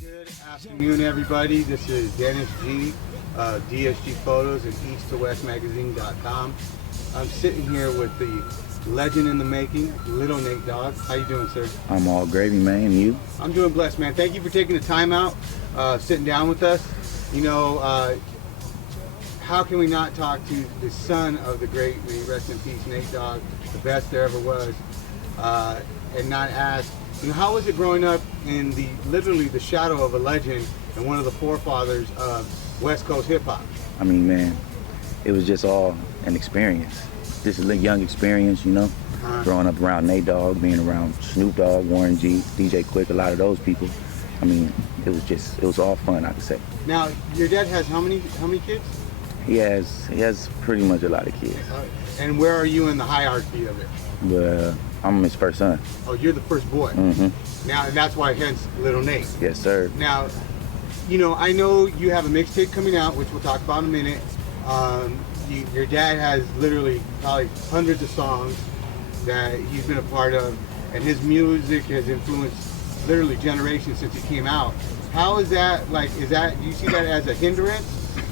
Good afternoon, everybody. This is Dennis G, DSG Photos and E2W Magazine.com. I'm sitting here with the legend in the making, Lil Nate Dogg. How you doing, sir? I'm all gravy, man. And you? I'm doing blessed, man. Thank you for taking the time out, sitting down with us. You know, how can we not talk to the son of the great, may he rest in peace, Nate Dogg, the best there ever was, and not ask, you know, how was it growing up in literally the shadow of a legend and one of the forefathers of West Coast hip hop? I mean, man, it was just all an experience. This is a young experience, you know, growing up around Nate Dogg, being around Snoop Dogg, Warren G, DJ Quick, a lot of those people. I mean, it was all fun, I could say. Now, your dad has how many kids? He has pretty much a lot of kids. And where are you in the hierarchy of it? But I'm his first son. Oh, you're the first boy. Mm-hmm. Now, and that's why, hence, Lil Nate. Yes, sir. Now, you know, I know you have a mixtape coming out, which we'll talk about in a minute. Your dad has literally probably hundreds of songs that he's been a part of, and his music has influenced literally generations since he came out. How is that, like, do you see that as a hindrance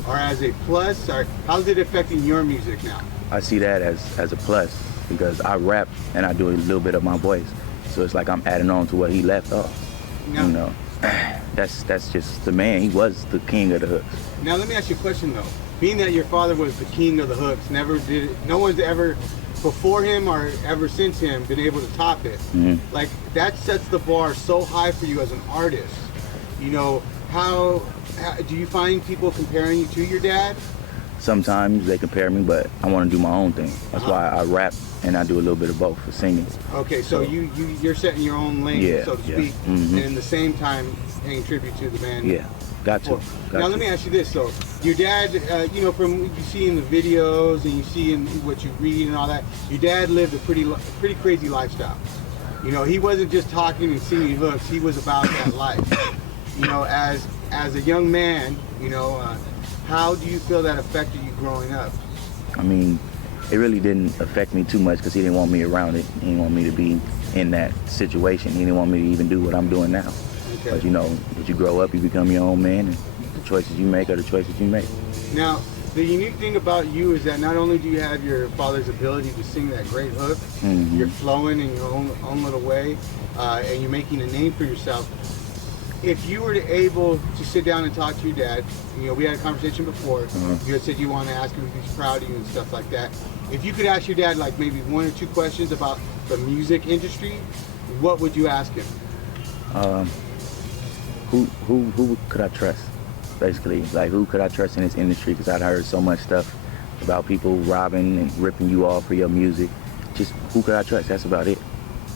or as a plus, or how's it affecting your music now? I see that as a plus because I rap and I do a little bit of my voice. So it's like I'm adding on to what he left off. Now, you know, that's just the man. He was the king of the hooks. Now let me ask you a question though. Being that your father was the king of the hooks, no one's ever before him or ever since him been able to top it. Mm-hmm. Like, that sets the bar so high for you as an artist. You know, how do you find people comparing you to your dad? Sometimes they compare me, but I want to do my own thing. That's why I rap and I do a little bit of both for singing. Okay, so you're setting your own lane, so to speak, and in the same time paying tribute to the man. Yeah, got to. Now let me ask you this, though. Your dad, you know, from what you see in the videos and you see in what you read and all that, your dad lived a pretty crazy lifestyle. You know, he wasn't just talking and singing hooks, he was about that life. You know, as a young man, you know, how do you feel that affected you growing up? I mean, it really didn't affect me too much because he didn't want me around it. He didn't want me to be in that situation. He didn't want me to even do what I'm doing now. Okay. But you know, as you grow up, you become your own man, and the choices you make are the choices you make. Now, the unique thing about you is that not only do you have your father's ability to sing that great hook, you're flowing in your own little way, and you're making a name for yourself. If you were able to sit down and talk to your dad, you know, we had a conversation before, you had said you want to ask him if he's proud of you and stuff like that. If you could ask your dad like maybe one or two questions about the music industry, what would you ask him? Who could I trust? Basically, like, who could I trust in this industry? Because I'd heard so much stuff about people robbing and ripping you off for your music. Just who could I trust? That's about it.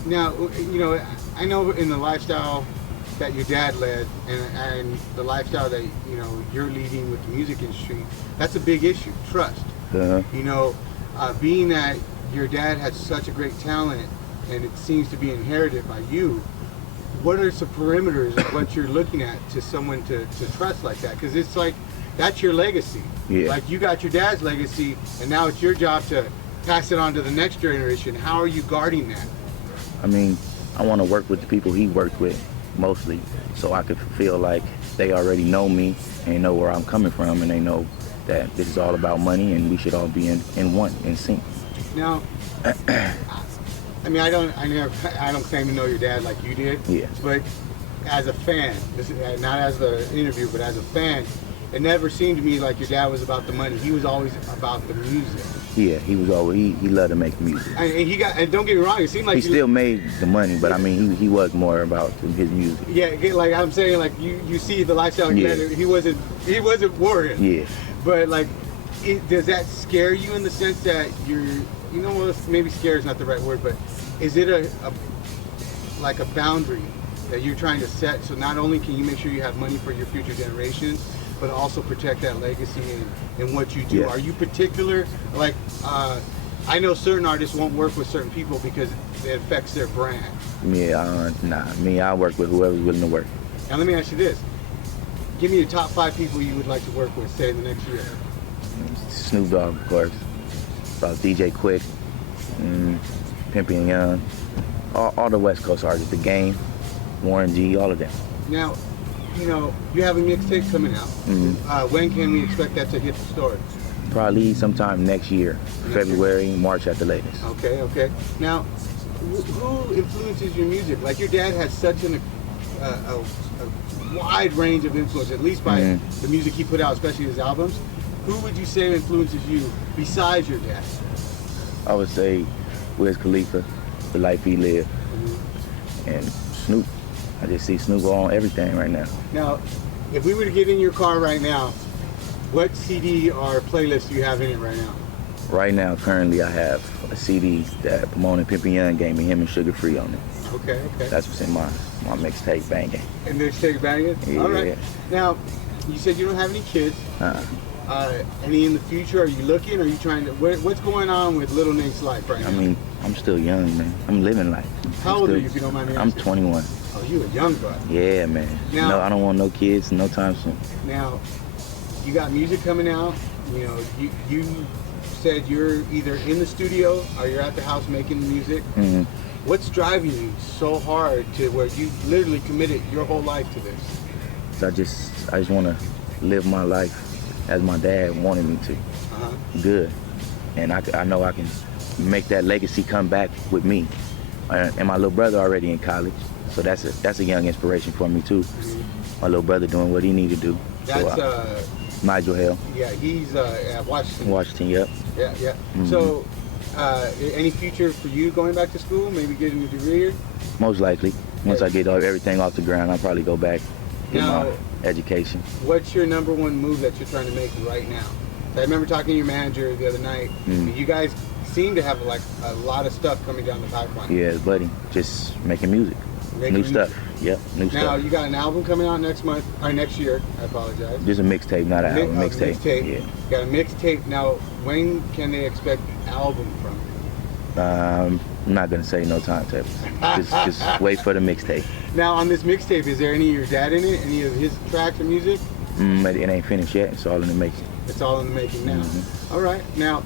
Now, you know, I know in the lifestyle that your dad led and the lifestyle that, you know, you're leading with the music industry, that's a big issue, trust. You know, being that your dad had such a great talent and it seems to be inherited by you, what are some perimeters of what you're looking at to someone to trust like that? Because it's like, that's your legacy. Yeah. Like, you got your dad's legacy and now it's your job to pass it on to the next generation. How are you guarding that? I mean, I want to work with the people he worked with mostly, so I could feel like they already know me and know where I'm coming from, and they know that this is all about money and we should all be in sync. Now, I mean, I don't claim to know your dad like you did. Yeah. But as a fan, not as the interview, but as a fan, it never seemed to me like your dad was about the money. He was always about the music. Yeah, he was always he loved to make music. And don't get me wrong, it seemed like he still made the money, but I mean, he was more about his music. Yeah, like I'm saying, like you see the lifestyle he had, he wasn't worried. Yeah. But like, does that scare you in the sense that you're, you know, well, maybe scare is not the right word, but is it like a boundary that you're trying to set, so not only can you make sure you have money for your future generations, but also protect that legacy in what you do? Yeah. Are you particular, like, I know certain artists won't work with certain people because it affects their brand. Yeah, I work with whoever's willing to work. Now let me ask you this. Give me the top 5 people you would like to work with, say, in the next year. Snoop Dogg, of course. About DJ Quick, Pimpin' Young, all the West Coast artists, The Game, Warren G, all of them. Now, you know, you have a mixtape coming out. When can we expect that to hit the stores? Probably sometime next year, February, March at the latest. Okay, okay. Now, who influences your music? Like, your dad has such a wide range of influence, at least by the music he put out, especially his albums. Who would you say influences you besides your dad? I would say Wiz Khalifa, the life he lived, and Snoop. I just see Snoop on everything right now. Now, if we were to get in your car right now, what CD or playlist do you have in it right now? Right now, currently, I have a CD that Pomona Pimpin' Young gave me, him and Sugar Free on it. Okay, okay. That's what's in my mixtape banging. And mixtape banging? Yeah. All right. Now, you said you don't have any kids. Any in the future? Are you looking? Are you trying to? What's going on with Lil Nate's life right now? I mean, I'm still young, man. I'm living life. How old are you, if you don't mind me I'm asking? 21. Oh, you a young buck. Yeah, man. Now, no, I don't want no kids no time soon. Now, you got music coming out. You know, you said you're either in the studio or you're at the house making the music. What's driving you so hard to where you literally committed your whole life to this? I just want to live my life as my dad wanted me to. Good. And I know I can make that legacy come back with me. And my little brother already in college, so that's a young inspiration for me too. My little brother doing what he need to do. That's so, Nigel Hale. Yeah, he's at Washington. Washington, yep. Yeah, yeah. So, any future for you going back to school? Maybe getting a degree here? Most likely. Once I get everything off the ground, I'll probably go back, get my education. What's your number one move that you're trying to make right now? I remember talking to your manager the other night. You guys seem to have like a lot of stuff coming down the pipeline. Yeah, buddy. Just making music. New stuff. Yep, new stuff. Now, you got an album coming out next year. I apologize. Just a mixtape, not an album. Mixtape. Yeah. You got a mixtape. Now, when can they expect the album from you? I'm not going to say no timetable. just wait for the mixtape. Now, on this mixtape, is there any of your dad in it? Any of his tracks or music? It ain't finished yet. It's all in the making. It's all in the making now. All right. Now,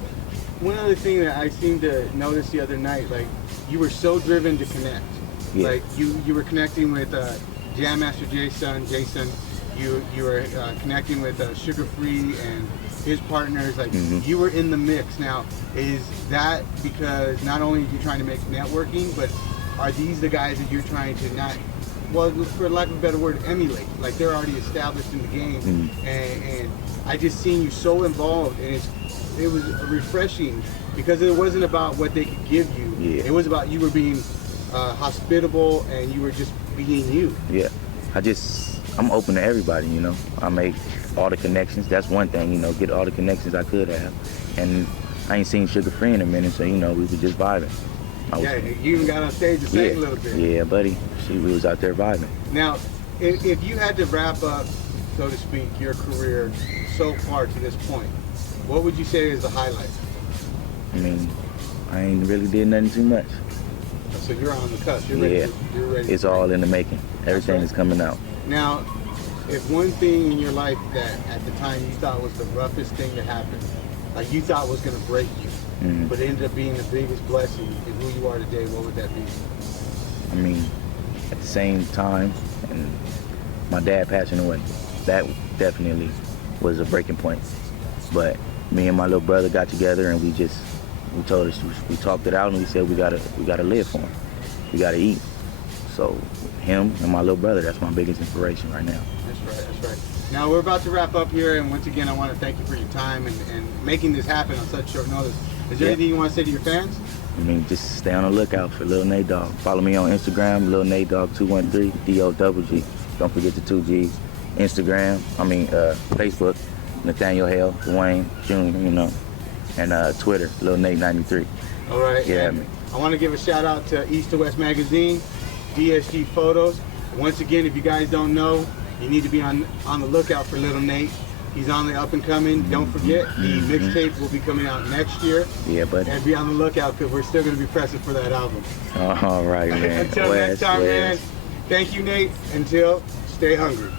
one other thing that I seemed to notice the other night, like, you were so driven to connect. Yeah. Like, you were connecting with Jam Master Jason. You were connecting with Sugar Free and his partners. Like, you were in the mix. Now, is that because not only are you trying to make networking, but are these the guys that you're trying to not, well, for lack of a better word, emulate? Like, they're already established in the game. And I just seen you so involved, and it was refreshing because it wasn't about what they could give you. Yeah. It was about you were being hospitable, and you were just being you. Yeah, I'm open to everybody, you know. I make all the connections. That's one thing, you know, get all the connections I could have. And I ain't seen Sugar Free in a minute, so, you know, we were just vibing. Yeah, you even got on stage to sing a little bit. Yeah, buddy. We was out there vibing. Now, if you had to wrap up, so to speak, your career so far to this point, what would you say is the highlight? I mean, I ain't really did nothing too much. So you're on the cusp. You're ready. You're ready. It's all in the making. Everything is coming out. Now, if one thing in your life that at the time you thought was the roughest thing to happen, like you thought was going to break you, but it ended up being the biggest blessing in who you are today, what would that be? I mean, at the same time, and my dad passing away, that definitely was a breaking point. But me and my little brother got together and we talked it out and we said we gotta live for him. We gotta eat. So him and my little brother, that's my biggest inspiration right now. That's right. Now we're about to wrap up here, and once again I want to thank you for your time and making this happen on such short notice. Is there anything you want to say to your fans? I mean, just stay on the lookout for Lil Nate Dogg. Follow me on Instagram, Lil Nate Dogg 213 DOWG. Don't forget the 2 G's. Facebook, Nathaniel Hale, Dwayne Jr., you know, and Twitter, Lil Nate 93. All right. Yeah, man. I want to give a shout out to E2W Magazine, DSG Photos. Once again, if you guys don't know, you need to be on the lookout for Lil Nate. He's on the up and coming. Don't forget, the mixtape will be coming out next year. Yeah, buddy. And be on the lookout because we're still going to be pressing for that album. All right, man. Until next time, man. Thank you, Nate. Until, stay hungry.